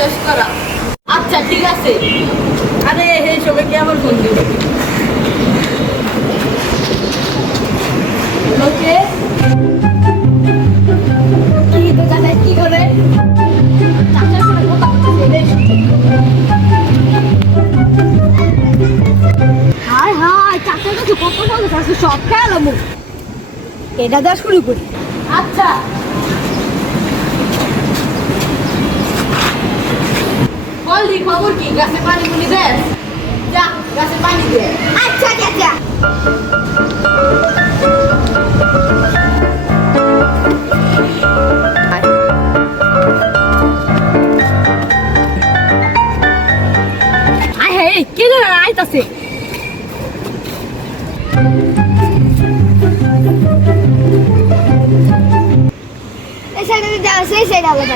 শেষ করা। আচ্ছা ঠিক আছে। আরে এই সবাইকে আবার ফোন দিব। ওকে কি তো চাচা কি করে চাচার সাথে কথা বলতে হায় হায় চাচার কাছে কত টাকা আছে সব খেলাম এটা দেওয়া শুরু করি। আচ্ছা বলদি খবর কি গাছে পানি পুনি দেস যা গাছে পানি দে। আচ্ছা চাচা আয় হে কে যেন আইতাছে। এই সাইডে যাও সেই সাইডে আবার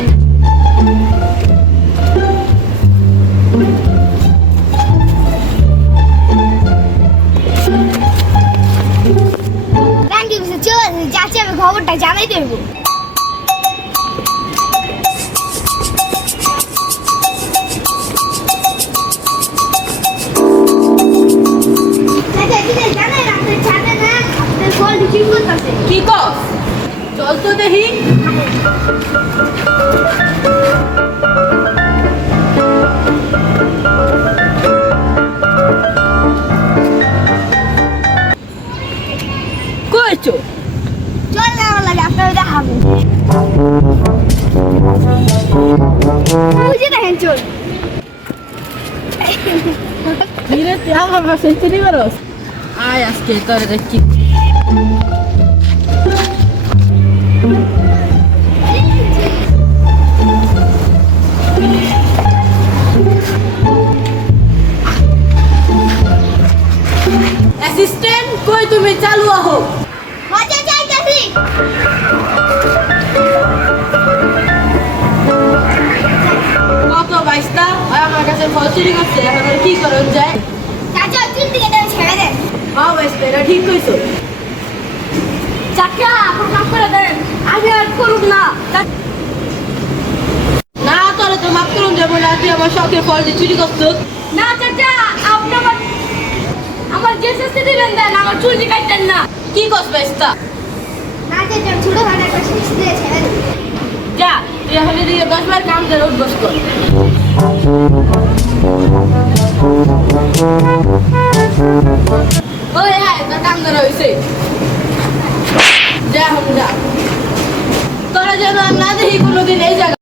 খবরটা জানাই দেব। কি কস চল তো দেখি। কইছো চল না লাগে আপনারা দেখাবো বুঝে দেখেন চল ধীরে আমার ভাষা চিনি বরস আয় আজকে তোর দেখি অ্যাসিস্ট্যান্ট কই তুমি চালু আহো। মজা চাইতাছি কত বাইস্তা আমার কাছে ফল চুরি করছে এখন কি করন যায়। চাচা চুল দিকে দেন ছেড়ে দেন। হ্যাঁ বাইস্তা এটা ঠিক কইছো। চাচা আপনি মাফ করে দেন আমি আর করব না। না তোরে তো মাফ করুন যাব না তুই আমার শখের ফল দিয়ে চুরি করছো। না চাচা আপনি আমার যে শাস্তি দিবেন দেন আমার চুল দি কাটেন না। কি কস বাইস্তা না চাচা ছোট ভাই একটা শাস্তি দিয়ে ছেড়ে দে। যা তুই এখন এদিকে 10 বার কাম করে উঠবস কর। ওই আয় তোর কাম ধরা হইছে যা হোক যা তোরা যেন না দেখি কোনোদিন এই জায়গা